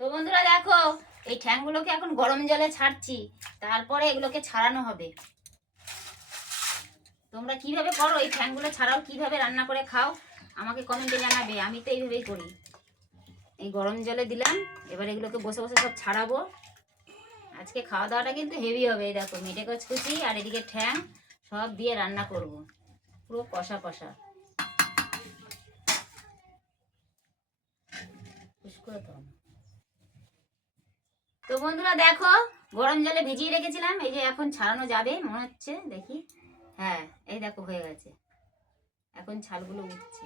তো বন্ধুরা দেখো, এই ঠ্যাংগুলোকে এখন গরম জলে ছাড়ছি, তারপরে এগুলোকে ছাড়ানো হবে। তোমরা কীভাবে করো, এই ঠ্যাংগুলো ছাড়াও কীভাবে রান্না করে খাও, আমাকে কমেন্টে জানাবে, আমি তো এইভাবেই করি। এই গরম জলে দিলাম, এবার এগুলোকে বসে বসে সব ছাড়াবো। আজকে খাওয়া দাওয়াটা কিন্তু হেভি হবে, এই দেখো মেটে কচকুচি আর এদিকে ঠ্যাং সব দিয়ে রান্না করব। পুরো কষা কষা। খুশ করে। তো বন্ধুরা দেখো, গরম জলে ভিজিয়ে রেখেছিলাম, এই যে এখন ছাড়ানো যাবে, মনে হচ্ছে, দেখি। হ্যাঁ এই দেখো হয়ে গেছে। এখন ছালগুলো উঠছে।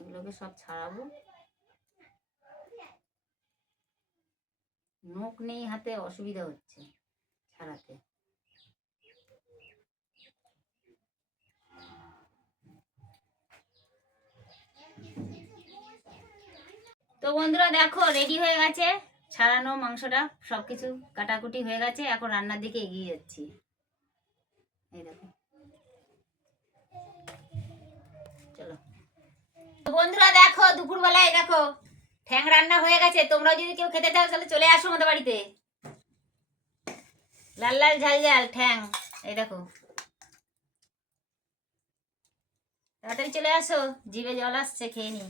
এগুলোকে সব ছাড়াবো। নখ নেই হাতে, অসুবিধা হচ্ছে ছাড়াতে। তো বন্ধুরা দেখো রেডি হয়ে গেছে। ছাড়ানো মাংসটা সবকিছু কাটাকুটি হয়ে গেছে, এখন রান্নার দিকে এগিয়ে যাচ্ছি। এই দেখো। চলো। বন্ধুরা দেখো, দুপুরবেলায় দেখো, ঠ্যাং রান্না হয়ে গেছে। তোমরা যদি কেউ খেতে চাও, তাহলে চলে আসো আমাদের বাড়িতে। লাল লাল ঝাল ঝাল ঠ্যাং, এই দেখো। তাড়াতাড়ি চলে আসো, জিভে জল আসছে, খেয়ে নি